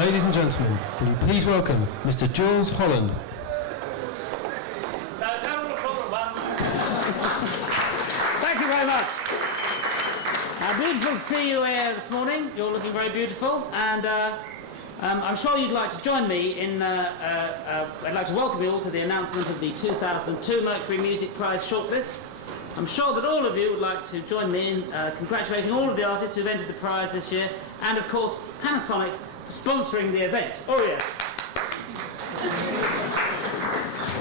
Ladies and gentlemen, will you please welcome Mr. Jools Holland. Thank you very much. Beautiful to see you here this morning. You're looking very beautiful, and I'm sure you'd like to join me in. I'd like to welcome you all to the announcement of the 2002 Mercury Music Prize shortlist. I'm sure that all of you would like to join me in congratulating all of the artists who've entered the prize this year, and of course Panasonic for sponsoring the event. Oh yes.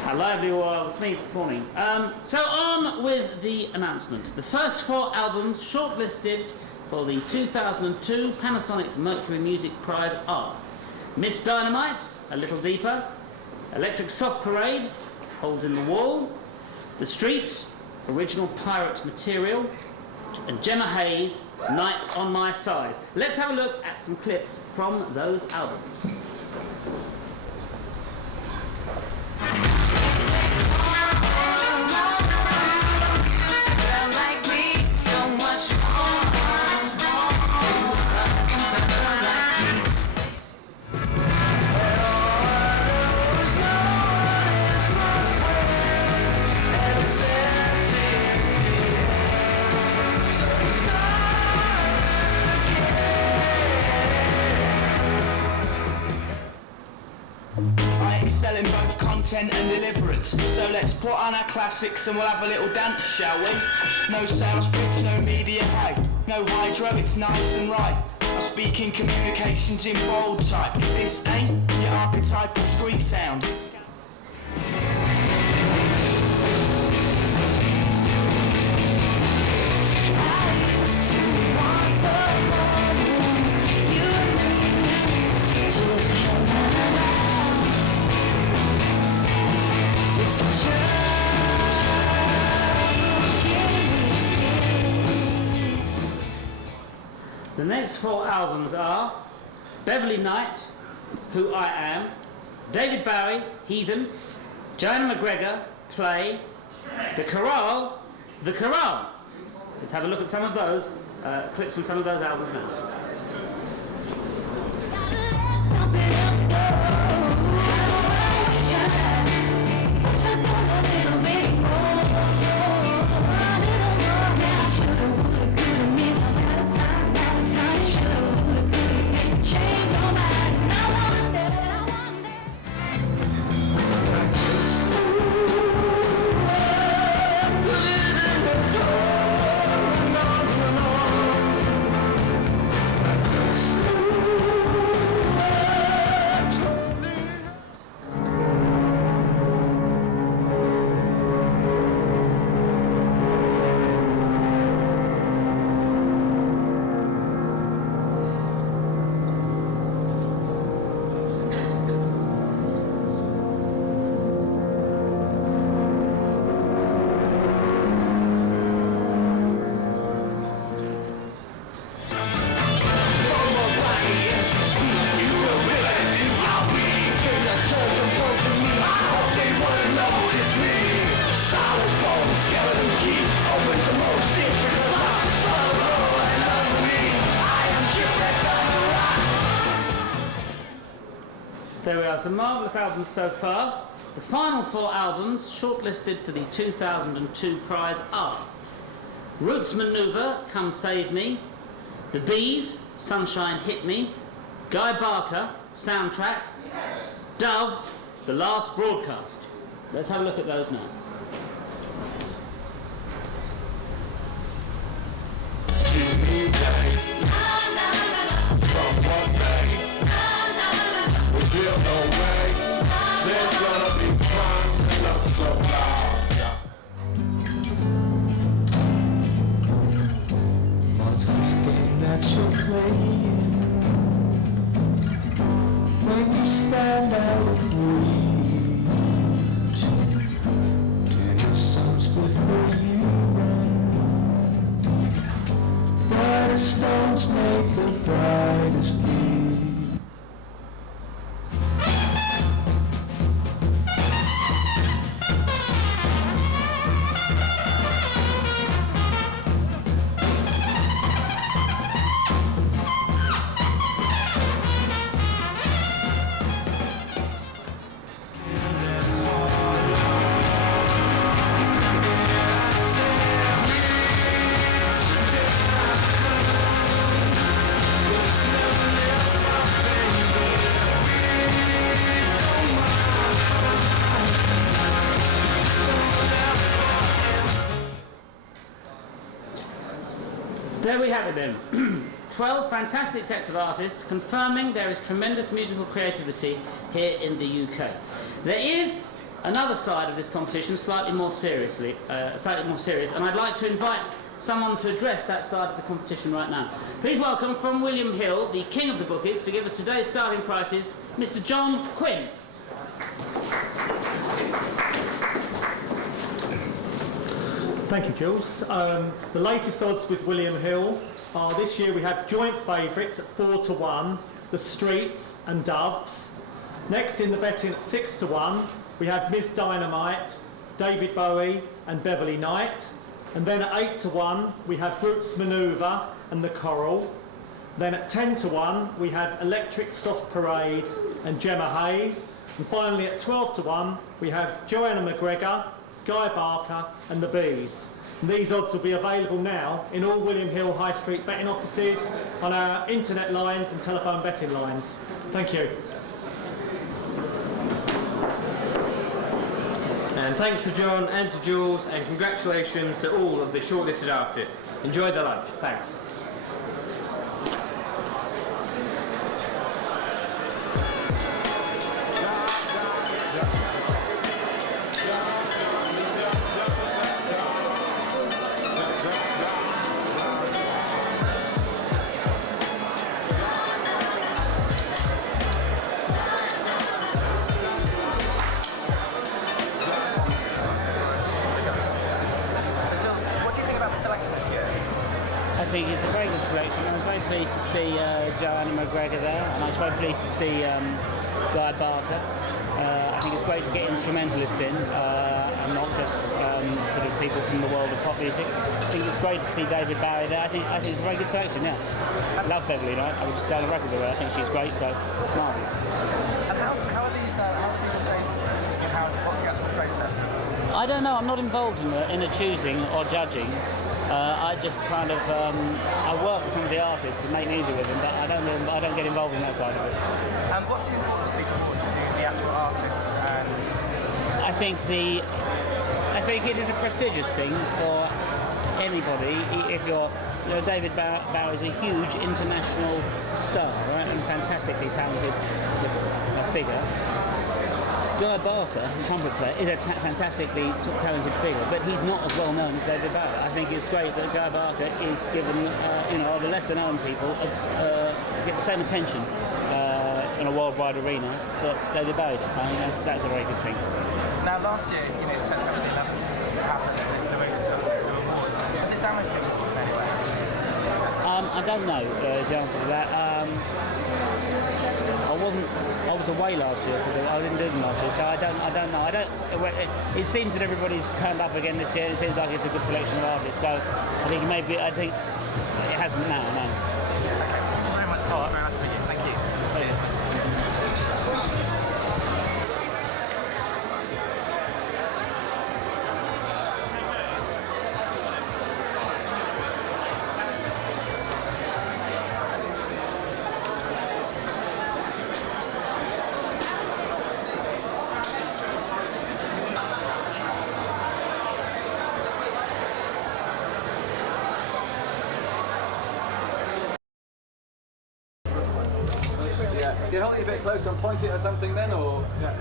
How lively you are with me this morning. So on with the announcement. The first 4 albums shortlisted for the 2002 Panasonic Mercury Music Prize are Miss Dynamite, A Little Deeper, Electric Soft Parade, Holes in the Wall, The Streets, Original Pirate Material, and Gemma Hayes, Night on My Side. Let's have a look at some clips from those albums. Selling both content and deliverance. So let's put on our classics and we'll have a little dance, shall we? No sales pitch, no media hype, no hydro, it's nice and right. I speak in communications in bold type. If this ain't your archetypal street sound. The next 4 albums are Beverley Knight, Who I Am, David Bowie, Heathen, Joanna McGregor, Play, The Chorale, The Chorale. Let's have a look at some of those clips from some of those albums now. There we are, some marvellous albums so far. The final 4 albums shortlisted for the 2002 prize are Roots Maneuver, Come Save Me, The Bees, Sunshine Hit Me, Guy Barker, Soundtrack, Doves, The Last Broadcast. Let's have a look at those now. Feel no way, there's gonna be fun and lots of love. What's this game that you're playing? When you stand out of reach, can your songs before you run? Brightest stones make the brightest beam. There we have it then. 12 fantastic sets of artists confirming there is tremendous musical creativity here in the UK. There is another side of this competition, slightly more serious, and I'd like to invite someone to address that side of the competition right now. Please welcome from William Hill, the king of the bookies, to give us today's starting prices, Mr. John Quinn. Thank you, Jules. The latest odds with William Hill are this year we have joint favourites at 4-1, The Streets and Doves. Next in the betting at 6-1, we have Miss Dynamite, David Bowie and Beverley Knight. And then at 8-1, we have Brooks Manoeuvre and The Coral. Then at 10-1, we have Electric Soft Parade and Gemma Hayes. And finally at 12-1, we have Joanna McGregor, Guy Barker and the Bees. And these odds will be available now in all William Hill High Street betting offices, on our internet lines and telephone betting lines. Thank you. And thanks to John and to Jules, and congratulations to all of the shortlisted artists. Enjoy the lunch. Thanks. Selection this year? I think it's a very good selection. I was very pleased to see Joanna McGregor there, and I was very pleased to see Guy Barker. I think it's great to get instrumentalists in, and not just sort of people from the world of pop music. I think it's great to see David Bowie there. I think it's a very good selection, yeah. I love Beverley Knight. I would just down the record with her. I think she's great, so marvellous. And how are these, how are people choosing this? What's the actual process? I don't know. I'm not involved in the choosing or judging. I just kind of I work with some of the artists and make music with them, but I don't get involved in that side of it. And what's the importance to the actual artists? And I think it is a prestigious thing for anybody. If you're, David Bowie is a huge international star, right, and fantastically talented figure. Guy Barker, the trumpet player, is a fantastically talented figure, but he's not as well known as David Bowie. I think it's great that Guy Barker is given, the lesser known people get the same attention in a worldwide arena that David Bowie does. I think that's a very good thing. Now, last year, September the 11th happened, and it's the way to awards. Has it damaged the awards in any way? I don't know is the answer to that. I was away last year. I didn't do them last year, so I don't know. It seems that everybody's turned up again this year. It seems like it's a good selection of artists. So I think it hasn't now. No. Okay. Thank you very much. It's very nice to meet you. Thank you. Cheers. You hold it a bit closer and point it at something then, or? Yeah.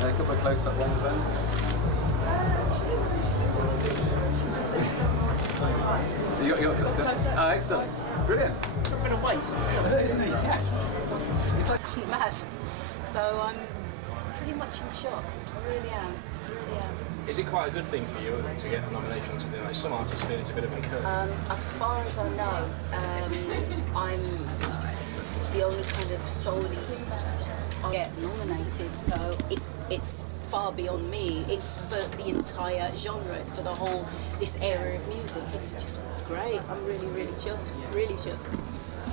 A couple of close-up ones then. You got closer? Oh, excellent. Brilliant. A bit of weight. Isn't it? Yes. It's like I'm mad. So I'm pretty much in shock. I really am. Is it quite a good thing for you to get a nomination? Like some artists feel it's a bit of a curve. As far as I know, I'm the only kind of solely I get nominated. So it's far beyond me. It's for the entire genre. It's for the whole this area of music. It's just great. I'm really, really chuffed. Really chuffed.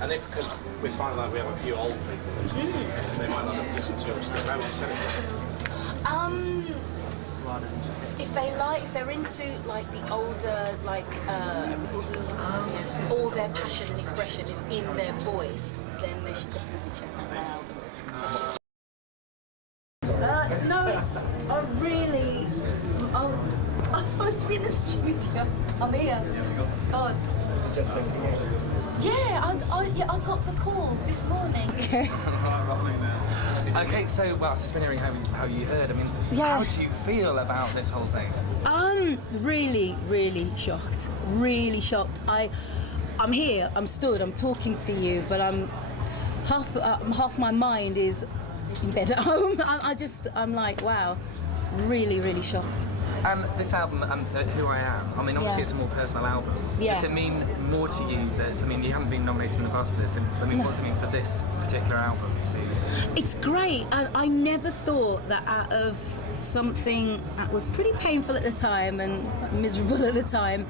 And because we find that we have a few old people, they might not have listened to your stuff. How would you send it to them? If they're into like the older, like people who all their passion and expression is in their voice, then they should definitely check them out. I was supposed to to be in the studio. I'm here. God. Yeah, I got the call this morning. Okay. Okay, so, well, I've just been hearing how you heard. I mean, Yeah. how do you feel about this whole thing? I'm really, really shocked. Really shocked. I'm here, I'm stood, I'm talking to you, but I'm half my mind is in bed at home. I'm like, wow, really, really shocked. And this album, Who I Am, I mean, obviously Yeah. it's a more personal album. Yeah. Does it mean more to you that, I mean, you haven't been nominated in the past for this, I mean, what does it mean for this particular album? It's great. I never thought that out of something that was pretty painful at the time and miserable at the time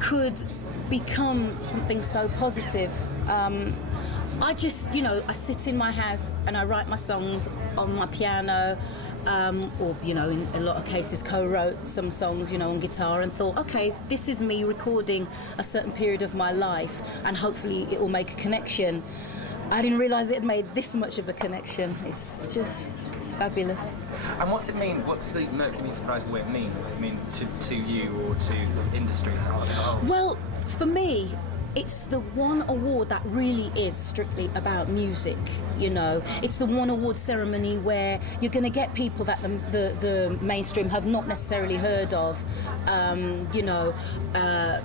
could become something so positive. I just, I sit in my house and I write my songs on my piano, or, in a lot of cases co-wrote some songs, on guitar, and thought, okay, this is me recording a certain period of my life and hopefully it will make a connection. I didn't realise it had made this much of a connection. It's fabulous. And what's it mean? What does the Mercury Music Prize mean? To you or to industry as a whole? Well, for me, it's the one award that really is strictly about music, It's the one award ceremony where you're going to get people that the mainstream have not necessarily heard of,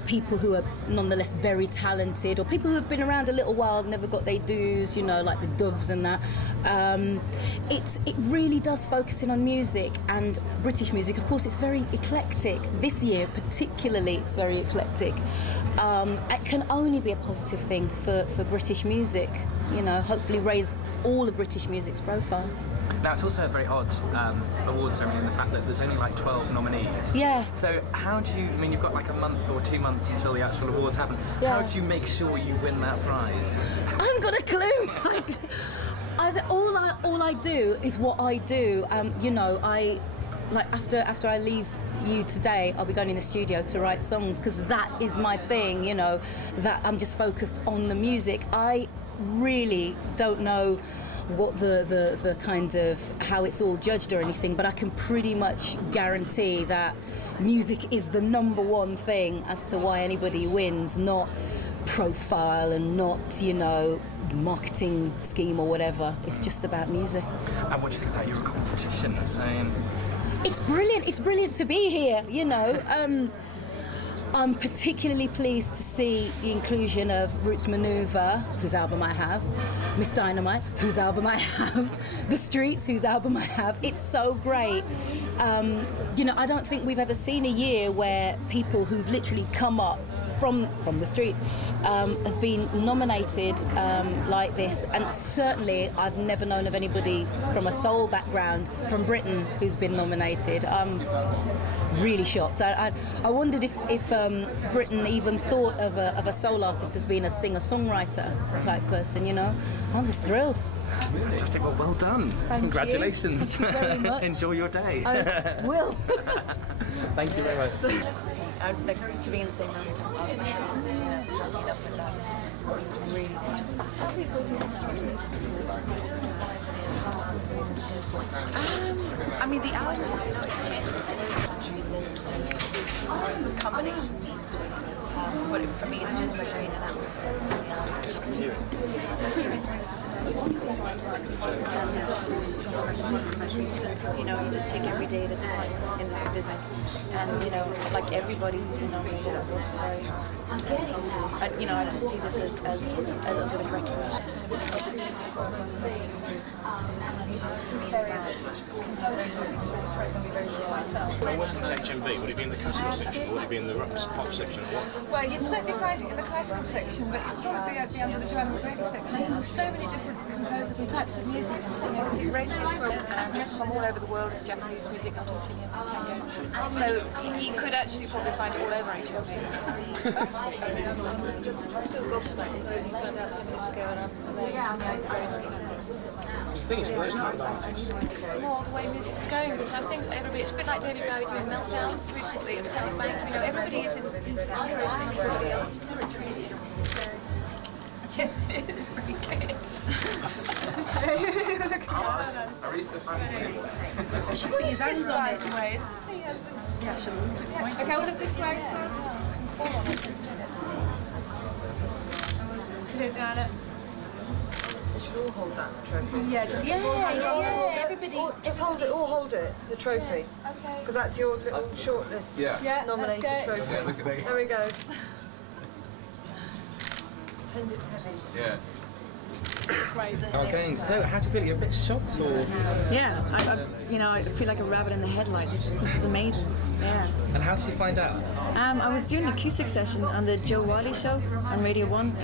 people who are nonetheless very talented, or people who have been around a little while, never got their dues, like the Doves and that. It really does focus in on music and British music. Of course, it's very eclectic. This year, particularly, it's very eclectic. It can only be a positive thing for British music, hopefully raise all of British music's profile. Now, it's also a very odd award ceremony in the fact that there's only like 12 nominees. Yeah. So how do you, you've got like a month or 2 months until the actual awards happen. Yeah. How do you make sure you win that prize? I haven't got a clue. All I do is what I do. After I leave you today, I'll be going in the studio to write songs because that is my thing, that I'm just focused on the music. I really don't know what the kind of how it's all judged or anything, but I can pretty much guarantee that music is the number one thing as to why anybody wins, not profile and not, marketing scheme or whatever. It's just about music. And what do you think about your competition? It's brilliant. It's brilliant to be here, I'm particularly pleased to see the inclusion of Roots Maneuver, whose album I have, Miss Dynamite, whose album I have, The Streets, whose album I have. It's so great. I don't think we've ever seen a year where people who've literally come up from the streets have been nominated like this, and certainly I've never known of anybody from a soul background from Britain who's been nominated. I'm really shocked. I wondered if Britain even thought of a soul artist as being a singer-songwriter type person, I'm just thrilled. Fantastic, well done. Thank Congratulations. You. Thank you very much. Enjoy your day. I will. Thank you very much. Like, to be in the same room as it's really I mean, the album changes its country linked to this combination piece. But for me, it's just Mercury and an atmosphere. You just take every day at a time in this business, and like everybody who's been nominated, I've worked very hard. And I just see this as a little bit of recognition. What's HMV? Would it be in the classical section or would it be in the pop section? Or what? Well, you'd certainly find it in the classical section, but it'd probably be under the drum and bass section. There's so many different composers and types of music. It ranges from all over the world. There's Japanese music, Argentinian, tango. So you could actually probably find it all over HMV. Still gobsmacked. So you found out 10 minutes ago, and I'm amazed. The thing is, for those kind of artists, More the way music's going, because I think everybody, it's a bit like David Bowie doing meltdowns recently at the South Bank. Everybody is encouraging everybody else's territory. Yes, it is really good. Should put his hands on it. This is the actual point. Okay, I'll look this way, so fall on it. To go down it. We should all hold that trophy. Yeah, everybody. Just hold it, all hold it, the trophy. Okay. Because that's your little shortlist nominated let's go. trophy. Yeah, look at that. There we go. Pretend it's heavy. Yeah. Okay, so how do you feel? You're a bit shocked, or? Yeah, I feel like a rabbit in the headlights. This is amazing. Yeah. And how did you find out? I was doing an acoustic session on the Joe Wiley show on Radio 1.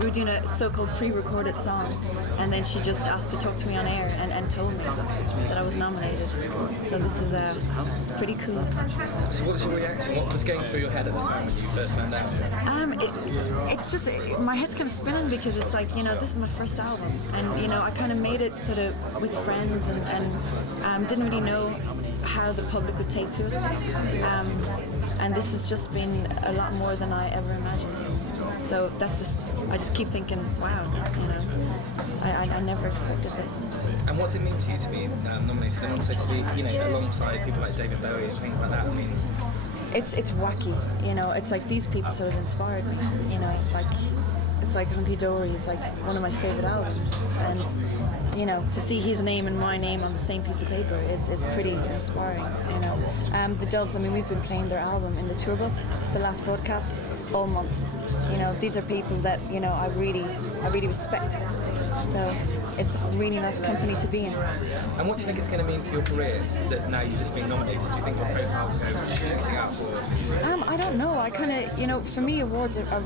We were doing a so-called pre-recorded song, and then she just asked to talk to me on air and told me that I was nominated. So this is it's pretty cool. So what's your reaction? What was going through your head at the time when you first found out? It's just, my head's kind of spinning because it's like, this is my first album, and I kind of made it sort of with friends and didn't really know how the public would take to it. And this has just been a lot more than I ever imagined. So I just keep thinking, wow, I never expected this. And what's it mean to you to be nominated, and also to be, alongside people like David Bowie and things like that? I mean, it's wacky, it's like these people sort of inspired me, like it's like Hunky Dory is like one of my favorite albums, and to see his name and my name on the same piece of paper is pretty inspiring. The Doves, we've been playing their album in the tour bus, the last broadcast, all month. These are people that I really respect. So it's a really nice company to be in. And what do you think it's going to mean for your career, that now you've just been nominated? Do you think your profile will go shooting up, or? I don't know. I kind of, for me, awards are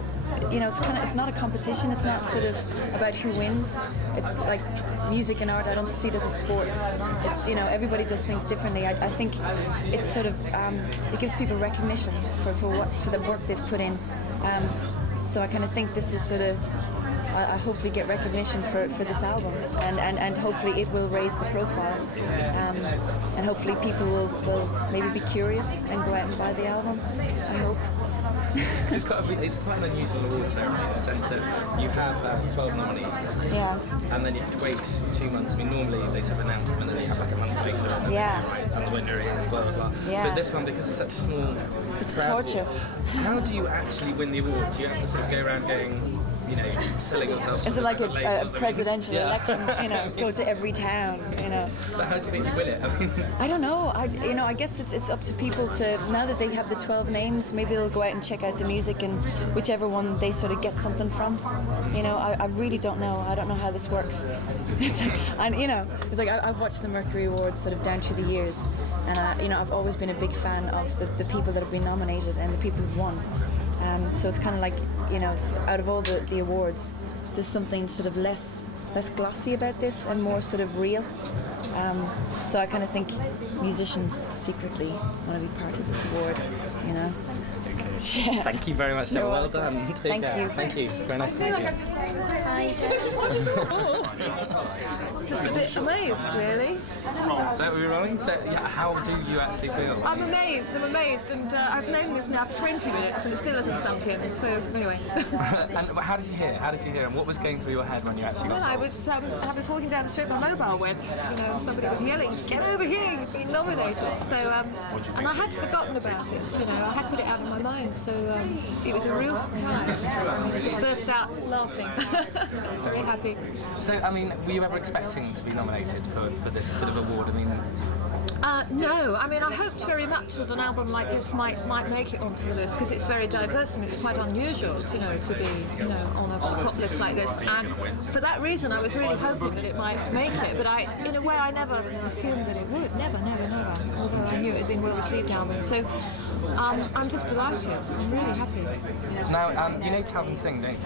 it's not a competition. It's not sort of about who wins. It's like music and art. I don't see it as a sport. It's everybody does things differently. I think it's sort of it gives people recognition for the work they've put in. So I kind of think this is sort of. I hopefully get recognition for this album, and hopefully it will raise the profile, and hopefully people will maybe be curious and go out and buy the album. I hope. It's quite an unusual award ceremony in the sense that you have 12 nominees, and then you have to wait 2 months. Normally they sort of announce them and then you have like a month later, and the winner is blah blah blah. But this one, because it's such a small, it's torture. How do you actually win the award? Do you have to sort of go around going, selling yourself? Is it like a presidential election? Go to every town. But how do you think you win it? I don't know. I guess it's up to people to, now that they have the 12 names, maybe they'll go out and check out the music, and whichever one they sort of get something from. I really don't know. I don't know how this works. It's like I've watched the Mercury Awards sort of down through the years, and I've always been a big fan of the people that have been nominated and the people who've won. So it's kind of like, out of all the awards, there's something sort of less glossy about this and more sort of real. So I kind of think musicians secretly want to be part of this award, Yeah. Thank you very much, Joe. Well done. Take care. Thank you. Very nice to meet you. Hi. Just a bit amazed, really. So we're rolling. So how do you actually feel? I'm amazed, and I've known this now for 20 minutes and it still hasn't sunk in, so anyway. And how did you hear? And what was going through your head when you actually got told? I was walking down the street, my mobile went, and somebody was yelling, "Get over here, you've been nominated." So, and I had forgotten about it, I had put it out of my mind, so it was a real surprise. I just burst out laughing. Very happy. So, were you ever expecting to be nominated for this sort of award? No, I hoped very much that an album like this might make it onto the list, because it's very diverse and it's quite unusual, to be, on a pop list like this. And for that reason, I was really hoping that it might make it. But in a way, I never assumed that it would. Never. Although I knew it had been a well-received album. So I'm just delighted. I'm really happy. Now, you know Talvin Singh, don't you?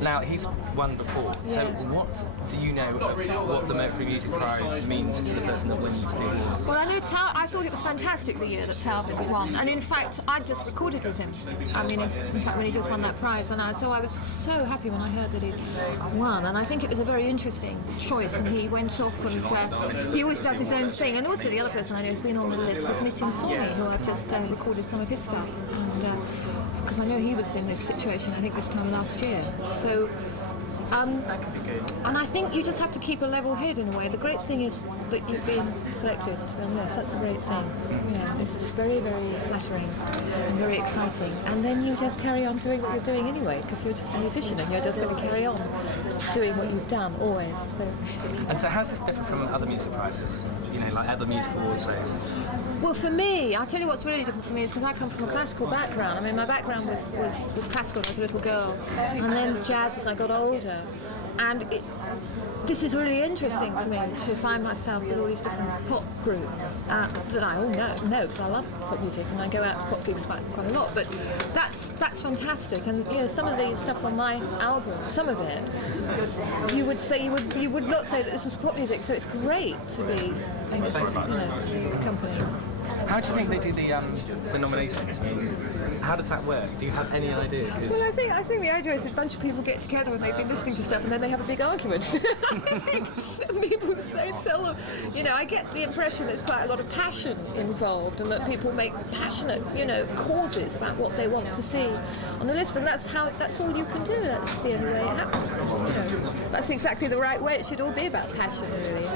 Now, he's won before, so what do you know of what the Mercury Music Prize means to the person that wins the award? Well, I know I thought it was fantastic the year that Talvin won, and in fact, I just recorded with him. In fact, when he just won that prize, and so I was so happy when I heard that he won, and I think it was a very interesting choice, and he went off and he always does his own thing, and also the other person I know who's been on the list is Nitin Sawhney, who I've just recorded some of his stuff, and because I know he was in this situation, I think this time last year. So That could be good. And I think you just have to keep a level head in a way. The great thing is that you've been selected to be on the list. That's the great thing. You know, it's very, very flattering and very exciting. And then you just carry on doing what you're doing anyway, because you're just a musician and you're just going to carry on doing what you've done always. So. And so how's this different from other music prizes? You know, like other music award shows? Well, for me, I'll tell you what's really different for me is because I come from a classical background. I mean, my background was classical when I was a little girl, and then jazz as I got older. And this is really interesting for me to find myself with all these different pop groups that I all know because I love pop music and I go out to pop gigs quite a lot. But that's fantastic. And you know, some of the stuff on my album, some of it, you would say you would not say that this was pop music. So it's great to be in this company. How do you think they do the nominations? I mean, how does that work? Do you have any idea? Well, I think the idea is a bunch of people get together and they've been listening to stuff and then they have a big argument. I think people tell them, you know, I get the impression there's quite a lot of passion involved and that people make passionate, you know, causes about what they want to see on the list, and that's all you can do. That's the only way it happens. You know, that's exactly the right way. It should all be about passion, really.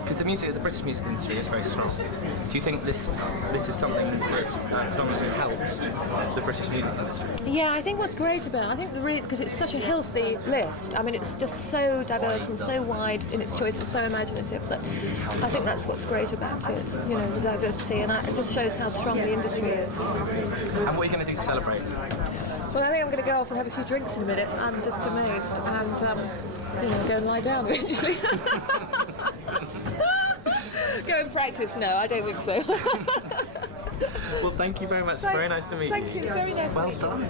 Because the British music industry is very strong. Do you think this is something that predominantly helps the British music industry? Yeah, I think what's great about it, I think because it's such a healthy list. I mean, it's just so diverse and so wide in its choice and so imaginative that I think that's what's great about it. You know, the diversity, and it just shows how strong the industry is. And what are you going to do to celebrate? Well, I think I'm going to go off and have a few drinks in a minute. I'm just amazed, and go and lie down eventually. Go and practice? No, I don't think so. Well, thank you very much. Very nice to meet you. Thank you. Very nice. Well done.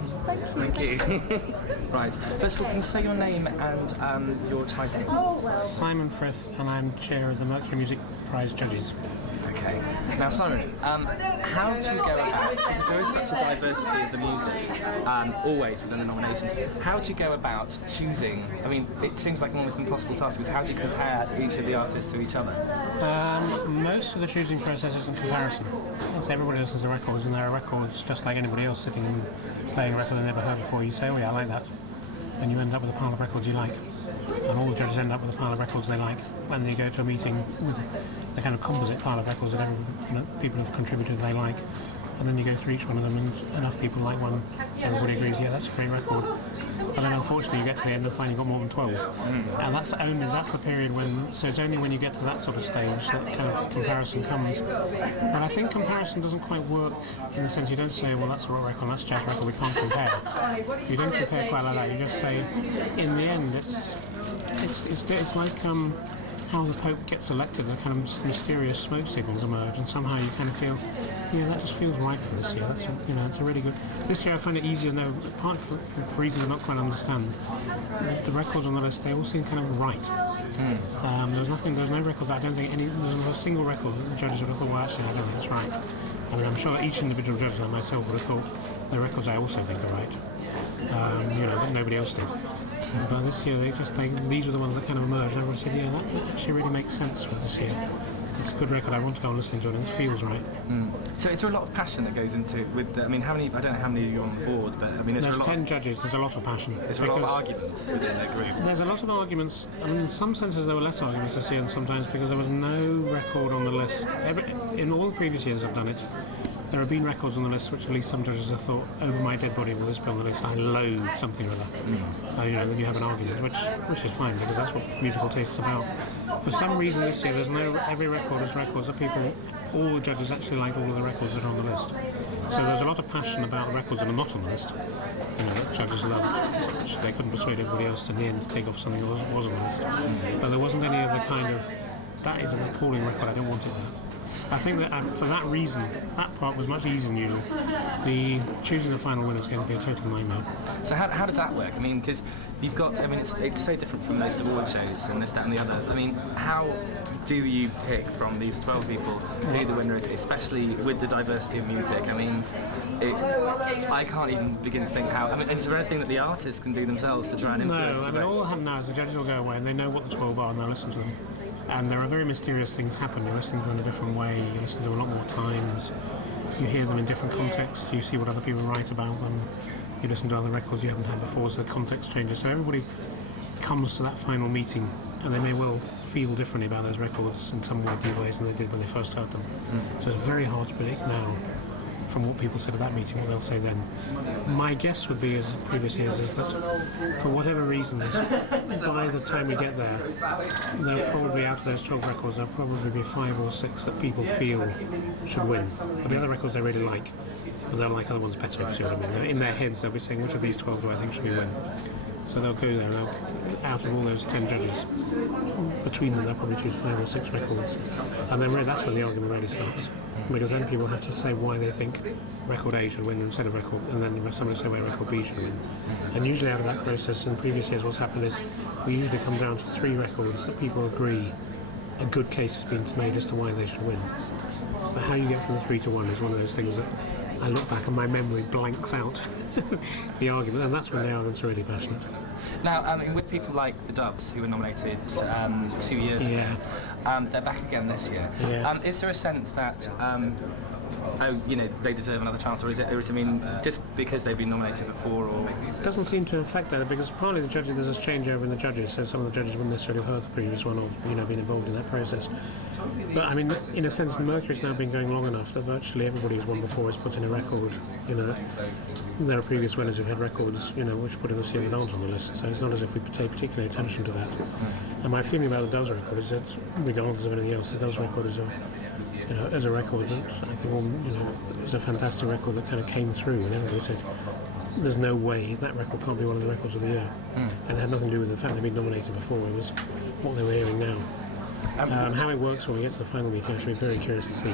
Thank you. Right. First of all, can you say your name and your title? Simon Frith, and I'm chair of the Mercury Music Prize judges. Okay. Now, Simon, how do you go about, because there is such a diversity of the music, always within the nominations, how do you go about choosing? I mean, it seems like an almost impossible task, because how do you compare each of the artists to each other? Most of the choosing process is in comparison. So everybody listens to records, and there are records just like anybody else sitting and playing a record they never heard before. You say, oh yeah, I like that. And you end up with a pile of records you like. And all the judges end up with a pile of records they like. When you go to a meeting with the kind of composite pile of records that people have contributed they like, and then you go through each one of them and enough people like one, everybody agrees, yeah, that's a great record. And then unfortunately you get to the end and find you've got more than 12. And that's the period so it's only when you get to that sort of stage that kind of comparison comes. But I think comparison doesn't quite work in the sense you don't say, well, that's a rock record, that's a jazz record, we can't compare. You don't compare quite like that, you just say, in the end, it's like how the Pope gets elected, the kind of mysterious smoke signals emerge, and somehow you kind of feel, yeah, that just feels right for this year. That's it's a really good. This year I find it easier now, apart from for reasons I don't quite understand. The records on the list, they all seem kind of right. There's no record that I don't think there's not a single record that the judges would have thought, well, actually, I don't think that's right. I mean, I'm sure that each individual judge, like myself, would have thought the records I also think are right. But nobody else did. But this year, these were the ones that kind of emerged. Everyone said, yeah, that actually really makes sense for this year. It's a good record. I want to go and listen to it, and it feels right. So is there a lot of passion that goes into it? I don't know how many of you are on board, but I mean, there's 10 judges. There's a lot of passion. Is there a lot of arguments within the group? There's a lot of arguments. I mean, in some senses there were less arguments this year than sometimes because there was no record on the list. In all the previous years I've done it, there have been records on the list which at least some judges have thought, over my dead body will this be on the list? I loathe something or other. Then you have an argument, which is fine because that's what musical taste is about. For some reason this year, every record is records that all the judges actually like all of the records that are on the list. So there's a lot of passion about the records that are not on the list. That judges loved, which they couldn't persuade everybody else in the end to take off something that was on the list. But there wasn't any of the kind of, that is an appalling record, I don't want it there. I think that for that reason, that part was much easier than usual. The choosing the final winner is going to be a total nightmare. So how does that work? I mean, because you've got, it's so different from most award shows and this, that and the other. I mean, how do you pick from these 12 people who the winner is, especially with the diversity of music? I mean, I can't even begin to think how. I mean, is there anything that the artists can do themselves to try and influence? No, I mean, all that happens now is the judges will go away and they know what the 12 are and they'll listen to them. And there are very mysterious things happen. You're listening to them in a different way, you listen to them a lot more times, you hear them in different contexts, you see what other people write about them, you listen to other records you haven't had before, so the context changes. So everybody comes to that final meeting, and they may well feel differently about those records in some weird ways than they did when they first heard them. So it's very hard to predict now from what people said at that meeting, what they'll say then. My guess would be, as in previous years, is that for whatever reasons, by the time we get there, there'll probably, out of those 12 records, there'll probably be 5 or 6 that people feel should win. But the other records they really like, but they'll like other ones better, if you see what I mean. In their heads, they'll be saying, which of these 12 do I think should we win? So they'll go there, and out of all those 10 judges, between them they'll probably choose 5 or 6 records. And then that's when the argument really starts. Because then people have to say why they think record A should win instead of record, and then somebody say why record B should win. And usually out of that process, in previous years, what's happened is we usually come down to 3 records that people agree a good case has been made as to why they should win. But how you get from the 3 to 1 is one of those things that I look back and my memory blanks out the argument, and that's when the arguments are really passionate. Now, with people like the Doves, who were nominated 2 years ago, they're back again this year. Yeah. Is there a sense that, they deserve another chance, or is it just because they've been nominated before, or...? It doesn't seem to affect that, because partly the judges, there's this changeover in the judges, so some of the judges wouldn't necessarily have heard the previous one or, been involved in that process. But, I mean, in a sense, Mercury's now been going long enough that virtually everybody who's won before has put in a record, There are previous winners who've had records, which put in a series aren't on the list, so it's not as if we pay particular attention to that. And my feeling about the Doves record is that, regardless of anything else, the Doves record is a record that I think is a fantastic record that kind of came through, and everybody said, there's no way that record can't be one of the records of the year. And it had nothing to do with the fact they'd been nominated before, it was what they were hearing now. How it works when we get to the final meeting, I should be very curious to see.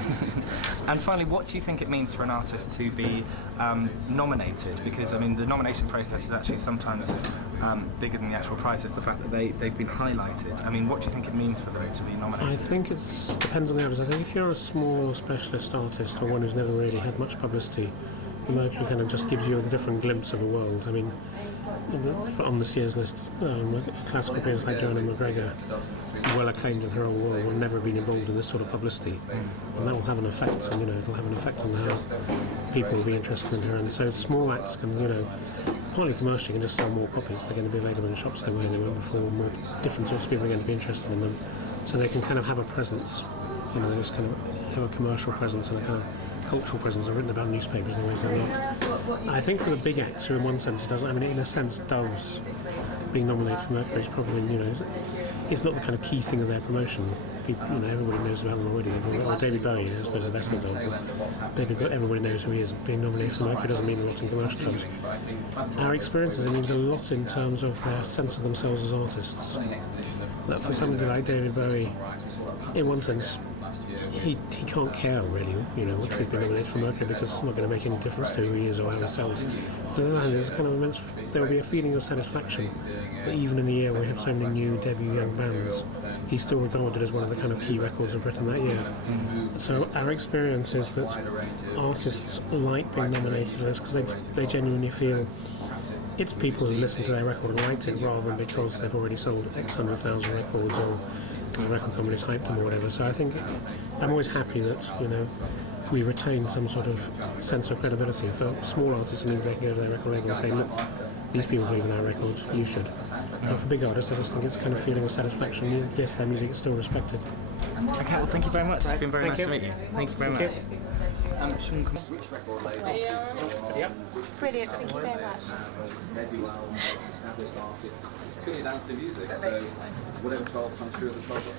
And finally, what do you think it means for an artist to be nominated? Because, the nomination process is actually sometimes bigger than the actual prize. It's the fact that they've been highlighted. What do you think it means for them to be nominated? I think it depends on the artist. I think if you're a small specialist artist or one who's never really had much publicity, the Mercury kind of just gives you a different glimpse of a world. On this year's list, classical pianists like Joanna McGregor, well acclaimed in her own world, will never have been involved in this sort of publicity, and that will have an effect. And it'll have an effect on how people will be interested in her. And so small acts can, partly commercially, can just sell more copies. They're going to be available in shops the way they were before. More different sorts of people are going to be interested in them, so they can kind of have a presence. They just kind of have a commercial presence and a kind of cultural presence. Are written about newspapers in ways they're not. I think for the big acts, who in one sense it doesn't. In a sense, Doves being nominated for Mercury is probably, it's not the kind of key thing of their promotion. Everybody knows about them already. Or David Bowie, I suppose, is the best example. Everybody knows who he is. Being nominated for Mercury doesn't mean a lot in commercial terms. Our experiences, it means a lot in terms of their sense of themselves as artists. That for somebody like David Bowie, in one sense, he can't care really, which he's been nominated for Mercury, because it's not going to make any difference to who he is or how he sounds. But on the other hand, there's kind of immense, there will be a feeling of satisfaction that even in a year where we have so many new debut young bands, he's still regarded as one of the kind of key records of Britain that year. So our experience is that artists like being nominated for this because they genuinely feel it's people who listen to their record and liked it, rather than because they've already sold X 100,000 records or the record company's hyped them or whatever. So I think I'm always happy that we retain some sort of sense of credibility. For small artists, it means they can go to their record label and say, look, these people believe in our records, you should. For big artists, I just think it's kind of feeling of satisfaction. Yes, their music is still respected. Okay, well, thank you very much. It's been very nice to meet you. Thank you very much. Yep. Brilliant, thank you very much. Established artists, purely down to the music. So whatever 12 comes through the 12.